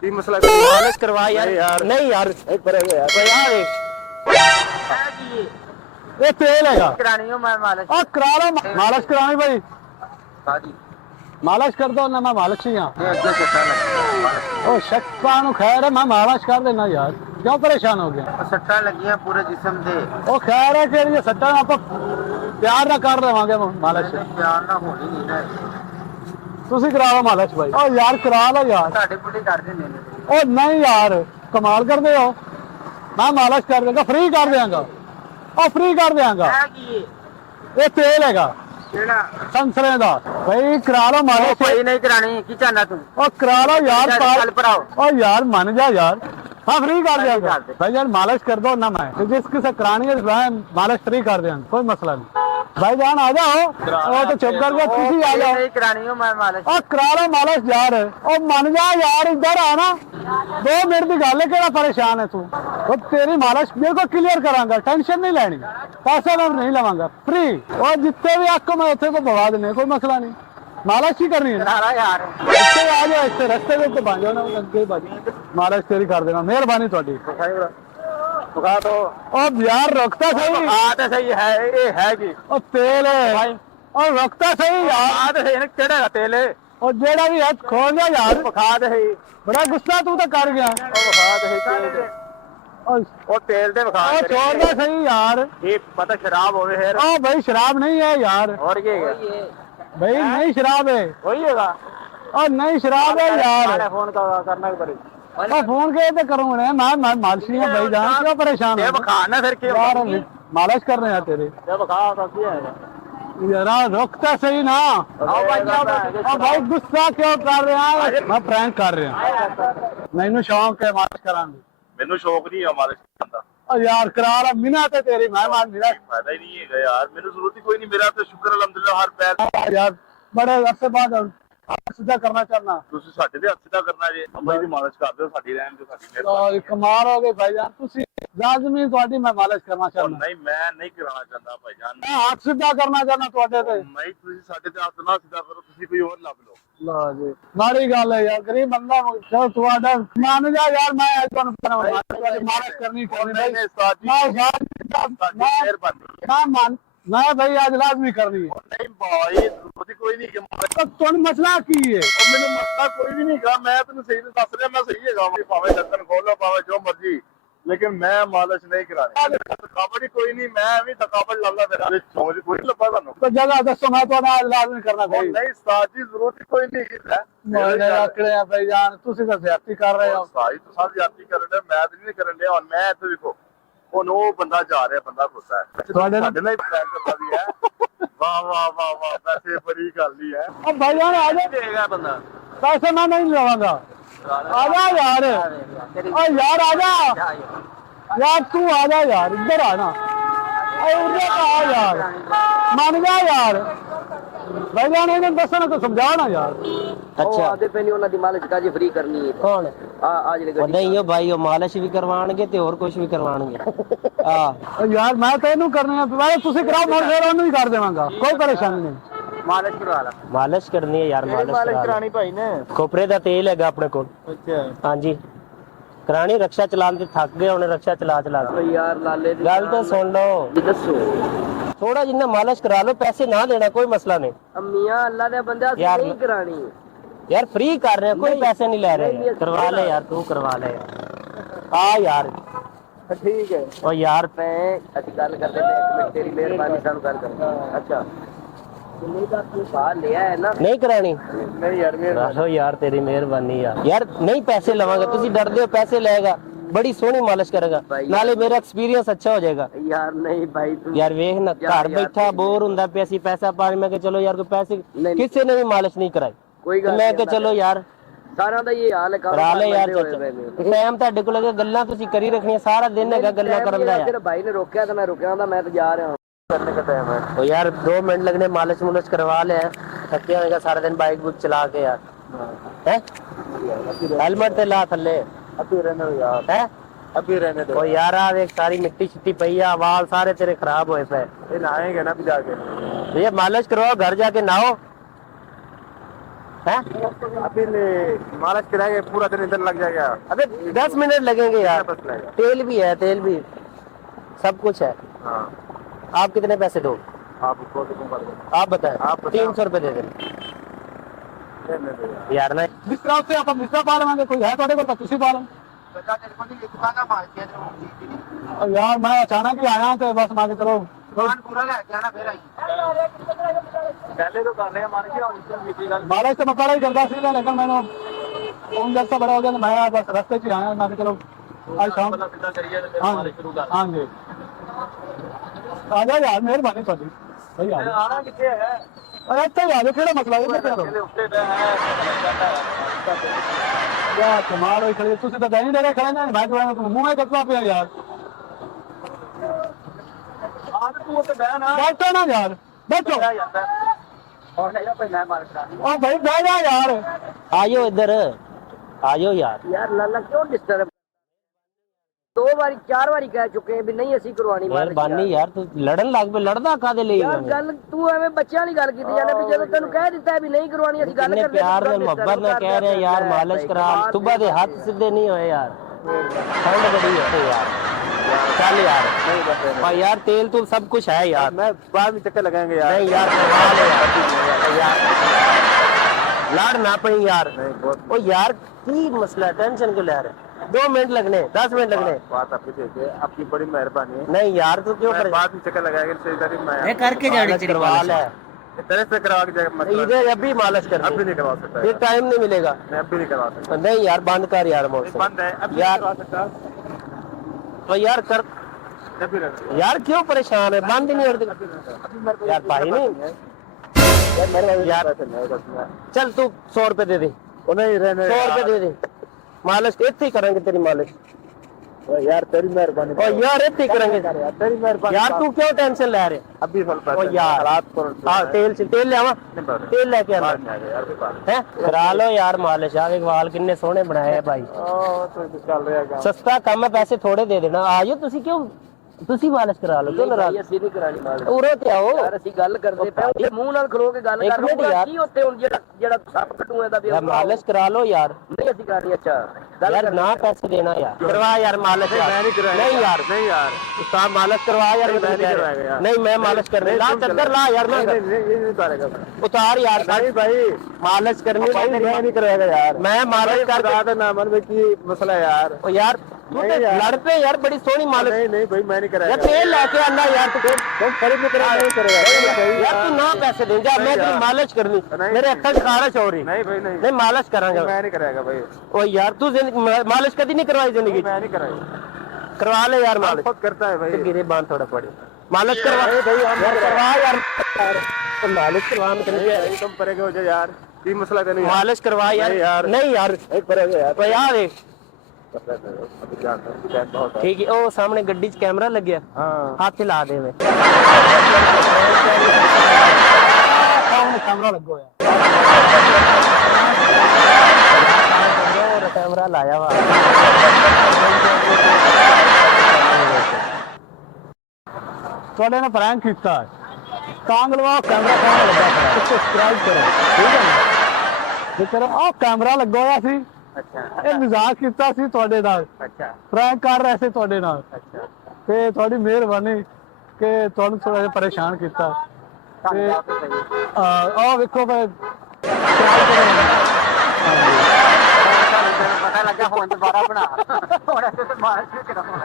की मसला मालिश करवा यार। नहीं यार ये तेल हैगा करानी हो मैं मालिश और करा लो मालिश करानी भाई सादी मालिश कर दो ना मैं मालिश ही हाँ ये अगे सट्टा लगी ओ शक्का नु खैर है मैं मालिश कर देना यार क्यों परेशान हो गया सट्टा लगी पूरे जिस्म दे ओ खैर है कि ये सट्टा आप प्यार ना कर देवांगे मालिश प्यार ना होनी नहीं ना ਤੁਸੀਂ ਕਰਾ ਲਓ ਮਾਲਿਸ਼ ਭਾਈ ਓ ਯਾਰ ਕਰਾ ਲਓ ਯਾਰ ਤੁਹਾਡੇ ਬੁੱਢੇ ਕਰ ਦਿੰਦੇ ਨੇ ਓ ਨਹੀਂ ਯਾਰ ਕਮਾਲ ਕਰਦੇ ਹੋ ਮੈਂ ਮਾਲਿਸ਼ ਕਰ ਦੇਗਾ ਫ੍ਰੀ ਕਰ ਦਿਆਂਗਾ ਉਹ ਫ੍ਰੀ ਕਰ ਦਿਆਂਗਾ ਹੈ ਕੀ ਇਹ ਤੇਲ ਹੈਗਾ ਕਿਹੜਾ ਸੰਸਰੇ ਦਾ ਭਾਈ ਕਰਾ ਲਓ ਮਾਲਿਸ਼ ਕੋਈ ਨਹੀਂ ਕਰਾਣੀ ਕੀ ਚਾਹਨਾ ਤੂੰ ਉਹ ਕਰਾ ਲਓ ਯਾਰ ਚੱਲ ਭਰਾਓ ਓ यार मान जा यार हाँ फ्री कर देगा भाई यार मालिश कर दो ना मैं जिसके से करानी है मालिश फ्री कर देंगे कोई मसला नहीं भाई जान आ जाओ वो तो चुप कर गया किसी आ जाओ नहीं करानी हो मैं मालिश और करा लो मालिश यार और मान जा यार इधर आना 2 मिनट की गल है केड़ा परेशान है तू वो तेरी मालिश बिल्कुल क्लियर करांगा टेंशन नहीं लेनी पैसा मैं नहीं लवांगा फ्री और जितने भी आपको मैं उत्थे को पवा देने कोई मसला नहीं मालिश ही करनी है नारा यार ਇੱਥੇ ਆ ਜਾਓ ਇੱਥੇ ਰਸਤੇ ਦੇ ਉੱਤੇ ਬਣ ਜਾਓ ਨਾ ਅੱਗੇ ਬਾਜੀ ਮਾਲਿਸ਼ ਤੇਰੀ ਕਰ ਦੇਣਾ ਮਿਹਰਬਾਨੀ ਤੁਹਾਡੀ बुखा तो ਉਹ ਯਾਰ ਰੁਕਤਾ ਸਹੀ बुखा तो सही है ये है की ਉਹ ਤੇਲ ਹੈ ਉਹ ਰੁਕਤਾ ਸਹੀ ਯਾਰ बुखा तो सही केड़ा तेल है ਉਹ ਜਿਹੜਾ ਵੀ ਹੈ ਖੋਲ ਜਾ ਯਾਰ बुखा तो सही ਬੜਾ ਗੁੱਸਾ ਤੂੰ ਤਾਂ ਕਰ ਗਿਆ बुखा तो सही ਉਹ तेल दे बुखा ਉਹ ਛੋੜ ਦੇ ਸਹੀ ਯਾਰ ये पता शराब होवे है ਉਹ ਭਾਈ ਸ਼ਰਾਬ ਨਹੀਂ ਹੈ ਯਾਰ और ये है भाई नहीं शराब है वही होगा और नहीं शराब है यार फोन करना पड़ेगा और फोन के तो करूंगा मैं मालिश नहीं है भाई जान क्यों परेशान ये है बुखा ना फिर क्यों यार मालिश कर रहे हैं तेरे ये बुखा तो क्या है यार रुकता सही ना और भाई गुस्सा क्यों कर रहे हैं मैं प्रैंक कर रहे हैं मैनू शौक है मालिश कराने ਮੈਨੂੰ ਸ਼ੌਕ ਨਹੀਂ ਆ ਮਾਲਿਸ਼ ਕਰਨ ਦਾ और यार करा ला मिना ते तेरी मेहमान मिला ਫਾਇਦਾ ਹੀ ਨਹੀਂ ਹੈਗਾ ਯਾਰ ਮੈਨੂੰ ਜ਼ਰੂਰਤ ਹੀ ਕੋਈ ਨਹੀਂ ਮੇਰਾ ਤੇ ਸ਼ੁਕਰ ਅਲਹਮਦੁਲਿਲਾ ਹਰ ਪੈਰ यार बड़े अरसे बाद सीधा करना चाहना ਤੁਸੀਂ ਸਾਡੇ ਦੇ ਹੱਥ ਸਿੱਧਾ ਕਰਨਾ ਜੇ ਅੰਮਾ ਦੀ ਮਾਲਿਸ਼ ਕਰ ਦਿਓ ਸਾਡੀ ਰਹਿਣ ਦਿਓ ਸਾਡੀ ਮਿਹਰਬਾਨੀ और कमाल हो गए भाईजान तुसी लाजमी ਤੁਹਾਡੀ मैं मालिश करना ਔਰ चाहना ਨਹੀਂ ਮੈਂ ਨਹੀਂ ਕਰਾਉਣਾ ਚਾਹੁੰਦਾ ਭਾਈਜਾਨ मैं हाथ सीधा करना चाहना ਤੁਹਾਡੇ ਤੇ ਨਹੀਂ ਤੁਸੀਂ ਸਾਡੇ ਤੇ ਹੱਥ ਨਾ ਸਿੱਧਾ ਕਰੋ ਤੁਸੀਂ ਕੋਈ ਹੋਰ ਲੱਭ ਲਓ ਲਾ ਜੀ ਮਾੜੀ ਗੱਲ ਹੈ ਯਾਰ ਗਰੀਬ ਬੰਦਾ ਚਲ ਤੁਹਾਡਾ ਮੰਨ ਜਾ ਯਾਰ ਮੈਂ ਤੁਹਾਨੂੰ ਮਾਲਿਸ਼ ਕਰਨੀ ਨਹੀਂ ਨਹੀਂ ਉਸਤਾਦ ਜੀ ਸਾਡੀ ਮਿਹਰਬਾਨੀ मैं भाई आज लाजमी करनी है ਨਹੀਂ ਭਾਈ ਜ਼ਰੂਰਤ ਹੀ ਕੋਈ ਨਹੀਂ ਕਿ ਮਾਲਿਸ਼ तो तुम मसला की है ਉਹ ਮੈਨੂੰ ਮਸਲਾ ਕੋਈ ਵੀ ਨਹੀਂ ਗਾ ਮੈਂ ਤੈਨੂੰ ਸਹੀ ਦੱਸ ਰਿਹਾ ਮੈਂ ਸਹੀ ਹੈਗਾ ਭਾਵੇਂ ਢੱਕਣ ਖੋਲੋ ਭਾਵੇਂ ਜੋ ਮਰਜ਼ੀ लेकिन मैं मालिश नहीं करानी थकावट ही कोई नहीं मैं भी थकावट लाला मेरा समझ कोई लगा ਤੁਹਾਨੂੰ तो जगह दसो मैं तो लाजमी करना भाई नहीं उस्ताद जी जरूरत ही कोई नहीं है मेरे आकड़े हैं भाई जान तुसी तो ज्यादती कर रहे हो ਸਾਈ ਤੋਂ ਸਾਰੀ ਜਾਤੀ ਕਰਨ ਦੇ ਮੈਂ ਤਾਂ ਨਹੀਂ ਕਰਨ ਲਿਆ ਹੁਣ ਮੈਂ ਇੱਥੇ ਦੇਖੋ ਹੁਣ ਉਹ ਬੰਦਾ ਜਾ ਰਿਹਾ ਬੰਦਾ ਖੁੱਸਾ ਹੈ ਤੁਹਾਡੇ ਨਾਲ ਸਾਡੇ ਨਾਲ ਹੀ ਪ੍ਰੈਂਕ ਕਰਦਾ ਵੀ ਹੈ ਵਾਹ ਵਾਹ ਵਾਹ ਵਾਹ ਵੈਸੇ ਬੜੀ ਗੱਲ ਹੀ ਹੈ अब भाई जान आ जा देगा बंदा पैसे मैं नहीं लवांगा आ जा यार ओ यार आ जा यार तू आ जा यार इधर आना उधर आ यार मान जा यार भाई जान इन्हें दसना तो समझा ना यार अच्छा आधे पे नहीं ਉਹਨਾਂ ਦੀ ਮਾਲਿਸ਼ ਕਾਜੀ ਫ੍ਰੀ ਕਰਨੀ ਹੈ ਕੌਣ ਆ ਜਿਹੜੇ ਉਹ ਨਹੀਂ ਉਹ ਭਾਈ ਉਹ ਮਾਲਿਸ਼ ਵੀ ਕਰਵਾਣਗੇ ਤੇ ਹੋਰ ਕੁਝ ਵੀ ਕਰਵਾਣਗੇ ਆ ओ यार मैं तो इनू करनी है पहले तुसी कराओ मैं फिर ओनू ही कर देवांगा कोई परेशानी नहीं ਮਾਲਿਸ਼ ਕਰਵਾ ਲਾ ਮਾਲਿਸ਼ ਕਰਨੀ ਹੈ ਯਾਰ ਮਾਲਿਸ਼ ਕਰਾ ਲਓ। ਕਰਾਣੀ ਭਾਈ ਨੇ ਖੋਪਰੇ ਦਾ ਤੇਲ ਹੈਗਾ ਆਪਣੇ ਕੋਲ ਅੱਛਾ ਹਾਂਜੀ ਕਰਾਣੀ ਰਕਸ਼ਾ ਚਲਾਉਣ ਤੇ ਥੱਕ ਗਏ ਉਹਨੇ ਰਕਸ਼ਾ ਚਲਾ ਚਲਾ ਕੇ ਯਾਰ ਲਾਲੇ ਦੀ ਗੱਲ ਤਾਂ ਸੁਣ ਲਓ ਦੱਸੋ ਥੋੜਾ ਜਿੰਨਾ ਮਾਲਿਸ਼ ਕਰਾ ਲਓ ਪੈਸੇ ਨਾ ਦੇਣਾ ਕੋਈ ਮਸਲਾ ਨਹੀਂ ਅੰਮੀਆਂ ਅੱਲਾ ਦੇ ਬੰਦੇ ਯਾਰ ਨਹੀਂ ਕਰਾਣੀ ਯਾਰ ਫ੍ਰੀ ਕਰ ਰਹੇ ਕੋਈ ਪੈਸੇ ਨਹੀਂ ਲੈ ਰਹੇ ਕਰਵਾ ਲੈ ਯਾਰ ਤੂੰ ਕਰਵਾ ਲੈ ਆ ਯਾਰ ਠੀਕ ਹੈ ਉਹ ਯਾਰ ਮੈਂ ਅਸੀਂ ਗੱਲ ਕਰਦੇ ਨੇ ਇੱਕ ਮਿੰਟ ਤੇਰੀ ਮਿਹਰਬਾਨੀ ਸਾਨੂੰ ਗੱਲ ਕਰ ਅੱਛਾ ਕਿੰਨੇ ਦਾ ਤੂੰ ਬਾਹਰ ਲਿਆ ਹੈ ਨਾ ਨਹੀਂ ਕਰਾਣੀ ਨਹੀਂ ਯਾਰ ਆਹੋ ਯਾਰ ਤੇਰੀ ਮਿਹਰਬਾਨੀ ਯਾਰ ਨਹੀਂ ਪੈਸੇ ਲਵਾਂਗੇ ਤੁਸੀਂ ਡਰਦੇ ਹੋ ਪੈਸੇ ਲਏਗਾ ਬੜੀ ਸੋਹਣੀ ਮਾਲਿਸ਼ ਕਰੇਗਾ ਨਾਲੇ ਮੇਰਾ ਐਕਸਪੀਰੀਅੰਸ ਅੱਛਾ ਹੋ ਜਾਏਗਾ ਯਾਰ ਨਹੀਂ ਭਾਈ ਤੂੰ ਯਾਰ ਵੇਖ ਨਾ ਘਰ ਬੈਠਾ ਬੋਰ ਹੁੰਦਾ ਪਿਆ ਸੀ ਪੈਸਾ ਪਾਣੀ ਮੈਂ ਕਿ ਚਲੋ ਯਾਰ ਕੋਈ ਪੈਸੇ ਕਿਸੇ ਨੇ ਵੀ ਮਾਲਿਸ਼ ਨਹੀਂ ਕਰਾਈ ਕੋਈ ਗੱਲ ਮੈਂ ਕਿ ਚਲੋ ਯਾਰ ਸਾਰਿਆਂ ਦਾ ਇਹ ਹਾਲ ਹੈ ਕਰਾ ਲੈ ਯਾਰ ਟਾਈਮ ਤੁਹਾਡੇ ਕੋਲ ਹੈਗਾ ਗੱਲਾਂ ਤੁਸੀਂ ਕਰੀ ਰੱਖਣੀਆਂ ਸਾਰਾ ਦਿਨ ਹੈਗਾ ਗੱਲਾਂ ਕਰਨ ਦਾ ਯਾਰ ਤੇਰੇ ਭਾਈ ਨੇ ਰੋਕਿਆ ਤਾਂ ਮੈਂ ਰੁਕਿਆ ਹੁੰਦਾ ਮੈਂ ਤਾਂ ਜਾ ਰਿਹਾ करने का टाइम है ओ यार 2 मिनट लगने मालिश मुलिश करवा ले थके होएगा सारा दिन बाइक बुक चला के यार हैं हेलमेट ते ला थल्ले अभी रहने दो यार हैं अभी रहने दो ओ यार आ देख सारी मिट्टी शिट्टी पई है वाल सारे तेरे खराब होए पे ये नहाएंगे ना भी जाके ये मालिश करवाओ घर जाके नहाओ है? अभी मालिश कराएंगे पूरा दिन इधर लग जाएगा। अबे 10 मिनट लगेंगे यार, बस लगेगा। तेल भी है, तेल भी सब कुछ है। हाँ आप कितने पैसे दो? आपको आप बताएं। आप बताओ। 300 रुपए दे दें यार ना। जिस तरह से आप मिस्टर पा लेंगे, कोई है तो देखो तुसी पा लो। और यार मैं अचानक ही आया तो बस मान के चलो पहले तो कर रहे हैं मालिश मालिश तो मैं पहले ही करता सी, लेकिन मैंने फोन जैसा बड़ा हो गया तो मैं बस रास्ते से आया, मैं चलो आज शाम। सीधा करिए तो फिर हाँ मालिश शुरू कर। हाँ जी, आ जाओ यार, मेहरबानी थोड़ी भाई, आ जाओ। आना कितने है? अरे अच्छा यार, केड़ा मसला है क्या करो उससे यार, कमाल होई खड़ी, तुसी तो नहीं डरे खड़े ना, मैं तो मुंह में कटवा पे यार। आज तू तो बहन ना बैठो ना यार, बैठो। जाता है और नहीं भाई मैं मालिश करा। ओ भाई बैठ जा यार। आयो इधर, आयो यार। यार लाला क्यों डिस्टर्ब? 2 बारी 4 बारी कह चुके हैं भी नहीं ਅਸੀਂ ਕਰਵਾਣੀ ਮਾਲਿਸ਼। मेहरबानी यार, तू लड़न लग पे, लड़दा कादे ਲਈ ਯਾਰ ਗੱਲ ਤੂੰ ਐਵੇਂ ਬੱਚਿਆਂ ਵਾਲੀ ਗੱਲ ਕੀਤੀ ਜਾਂਦੇ ਵੀ ਜਦੋਂ ਤੈਨੂੰ ਕਹਿ ਦਿੱਤਾ ਹੈ ਵੀ ਨਹੀਂ ਕਰਵਾਣੀ ਅਸੀਂ ਗੱਲ कितने ਕਰਦੇ प्यार ने मोहब्बत ने कह रहे हैं यार मालिश करा, सुबह दे हाथ सीधे नहीं होए यार, ठंड बड़ी है यार। चल यार भाई, यार तेल तो सब कुछ है यार। मैं बाद में चक्कर लगाएंगे यार। नहीं यार, कमाल है यार, लड़ ना पई यार। ओ यार की मसला, टेंशन क्यों ले रहे? 2 मिनट लगने, 10 मिनट लगने। बात आपकी देखिए, आपकी बड़ी मेहरबानी है। नहीं यार तू क्यों मैं बाद में चक्कर लगाएंगे, सही तारीख में ये करके जाने करवा ले, तरह से करवा के जाएगा मतलब। इधर अभी मालिश कर, अब भी नहीं करवा सकता फिर टाइम नहीं मिलेगा। मैं अब भी नहीं करवा सकता। नहीं यार बंद कर यार मौसम, बंद है अब यार। करवा सकता। तो यार कर जब भी रहता यार, क्यों परेशान है? बंद ही नहीं होती यार भाई। नहीं यार चल तू 100 रुपए दे दे, नहीं रहने 100 रुपए दे दे, मालिश इतने ही करेंगे तेरी मालिश। यार तेरी मेहरबानी। ओ यार इतने ही करेंगे तेरी मेहरबानी यार, तू क्यों टेंशन ले रहे? अभी फल ओ यार हाँ, तेल ले आवा, तेल लेके आना है, करा लो यार मालिश। आगे वाल किन्ने सोहने बनाए हैं भाई, चल रहेगा। सस्ता कम है, पैसे थोड़े दे देना। आयो तुसी क्यों, तुसी मालिश करा लो, क्यों नाराज? ਅਸੀਂ ਨਹੀਂ ਕਰਾਣੀ ਮਾਲਿਸ਼ ਉਰੇ ਤੇ ਆਓ ਯਾਰ, ਅਸੀਂ ਗੱਲ ਕਰਦੇ ਪਏ ਹਾਂ, ਮੂੰਹ ਨਾਲ ਖਲੋ ਕੇ ਗੱਲ ਇੱਕ ਕਰ ਮਿੰਟ ਰਹੇ ਯਾਰ। ਕੀ ਉੱਤੇ ਹੁਣ ਜਿਹੜਾ ਸੱਪ ਕਟੂਏ ਦਾ ਵੀ यार मालिश करा लो यार। ਨਹੀਂ ਅਸੀਂ ਕਰਾਣੀ। ਅੱਛਾ ਗੱਲ यार ना पैसे देना यार, करवा यार मालिश यार। मैं नहीं कराएगा। नहीं यार, नहीं यार, उस्ताद मालिश करवा यार। मैं नहीं करवाएगा यार। नहीं मैं मालिश करने ला, चद्दर ला यार, मैं नहीं करेगा उतार यार भाई। भाई मालिश करनी भाई मैं नहीं कराएगा यार। मैं मालिश कर बता ना मन में की मसला है यार। ओ यार तू नहीं तो यार। लड़ पे यार, बड़ी सोहनी मालिश। नहीं नहीं भाई मैं नहीं यार कराएगा। तेल लेके आना यार, तू खरीद नहीं करेगा। नहीं करेगा यार तू ना पैसे दे जा, मैं तेरी मालिश करनी, नहीं। मेरे अक्खा च खारिश हो रही। नहीं भाई नहीं नहीं मालिश करांगा मैं नहीं कराएगा भाई। ओ यार तू मालिश कभी नहीं करवाई जिंदगी मैं नहीं कराएगा। करवा ले यार मालिश। खुद करता है भाई। तो गिरे बांध थोड़ा पड़े, मालिश करवा भाई यार, करवा यार, तो मालिश करवा में भाई तुम परेगे हो जाए यार, ये मसला तो नहीं है। मालिश करवा यार। नहीं यार। नहीं यार नहीं परेगे यार। तो यार देख, अभी जानता हूं, टाइम बहुत है। ठीक है। ओ सामने गड्डी च कैमरा लग गया, हाँ हाथ हिला दे में। सामने कैमरा लगो यार। कैमरा लाया हुआ ਤੁਹਾਡੇ ਨੇ ਪ੍ਰੈਂਕ ਕੀਤਾ ਕਾਂਗਲਵਾ ਕੈਮਰਾ ਸਾਹਮਣੇ ਲੱਗਾ ਖੜਾ, ਸਬਸਕ੍ਰਾਈਬ ਕਰੋ ਠੀਕ ਹੈ ਨਾ। ਜੇ ਕਰੋ ਆਹ ਕੈਮਰਾ ਲੱਗਾ ਹੋਇਆ ਸੀ, ਅੱਛਾ ਇਹ ਮਜ਼ਾਕ ਕੀਤਾ ਸੀ ਤੁਹਾਡੇ ਨਾਲ, ਅੱਛਾ ਪ੍ਰੈਂਕ ਕਰ ਰਹੇ ਸੀ ਤੁਹਾਡੇ ਨਾਲ, ਅੱਛਾ ਤੇ ਤੁਹਾਡੀ ਮਿਹਰਬਾਨੀ ਕਿ ਤੁਹਾਨੂੰ ਥੋੜਾ ਜਿਹਾ ਪਰੇਸ਼ਾਨ ਕੀਤਾ। ਤੇ ਆਹ ਵੇਖੋ ਮੈਂ ਪਤਾ ਲੱਗਾ ਹੁਣ ਦੁਬਾਰਾ ਬਣਾ ਹੁਣ ਮਾਲਿਸ਼ ਵੀ ਕਰਾਵਾਂ।